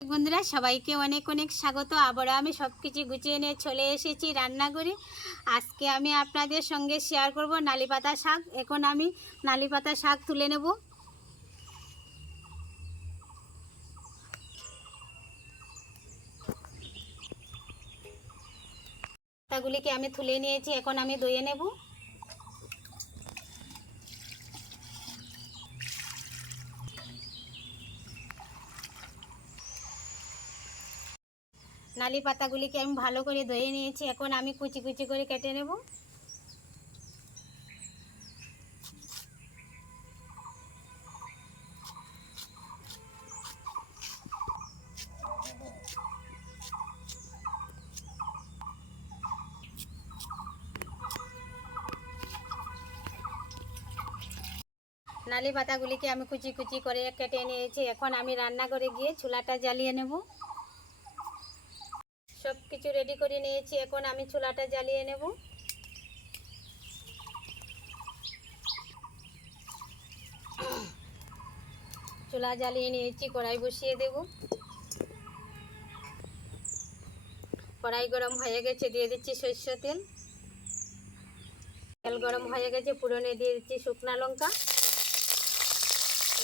বন্ধুরা সবাইকে অনেক অনেক স্বাগত। আবারও আমি সব কিছু গুছিয়ে নিয়ে চলে এসেছি রান্নাঘরে। আজকে আমি আপনাদের সঙ্গে শেয়ার করব নালি পাতা শাক। এখন আমি নালি পাতা শাক তুলে নেব। পাতাগুলিকে আমি তুলে নিয়েছি, এখন আমি ধুয়ে নেব। নালি পাতাগুলিকে আমি ভালো করে ধুয়ে নিয়েছি, এখন আমি কুচি কুচি করে কেটে নেব। নালি পাতাগুলিকে আমি কুচি কুচি করে কেটে নিয়েছি, এখন আমি রান্নাঘরে গিয়ে চুলাটা জ্বালিয়ে নেব। সব কিছু রেডি করে নিয়েছি, এখন আমি চুলাটা জ্বালিয়ে নেব। চুলা জ্বালিয়ে নিয়েছি, কড়াই বসিয়ে দেব। কড়াই গরম হয়ে গেছে, দিয়ে দিচ্ছি সরষের তেল। তেল গরম হয়ে গেছে, পুরনে দিয়ে দিচ্ছি শুকনা লঙ্কা,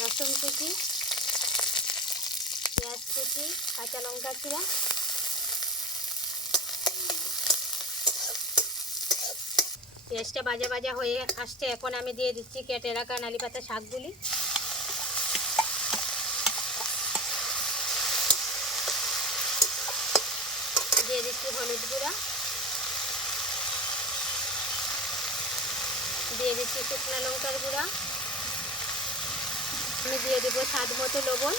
রসুন কুচি, পেঁয়াজ কুচি, কাঁচা লঙ্কা চিরা। পেঁয়াজটা ভাজা ভাজা হয়ে আসছে, এখন আমি দিয়ে দিচ্ছি কেটে রাখা নালি পাতা শাকগুলি। দিয়ে দিচ্ছি হলুদ গুঁড়া, দিয়ে দিচ্ছি শুকনো লঙ্কার গুঁড়া, আমি দিয়ে দেবো স্বাদ মতো লবণ।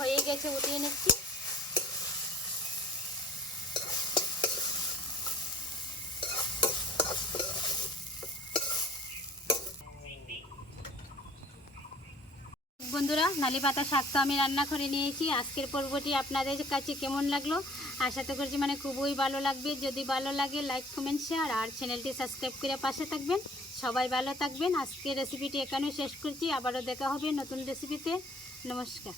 হয়ে গেছে, উঠিয়ে নিচ্ছি। বন্ধুরা নালি পাতা শাক তো আমি রান্না করে নিয়েছি। আজকের পর্বটি আপনাদের কাছে কেমন লাগলো আশা তো করছি খুবই ভালো লাগবে। যদি ভালো লাগে লাইক কমেন্ট শেয়ার আর চ্যানেলটি সাবস্ক্রাইব করে পাশে থাকবেন। সবাই ভালো থাকবেন। আজকের রেসিপিটি এখানে শেষ করছি, আবারও দেখা হবে নতুন রেসিপিতে। নমস্কার।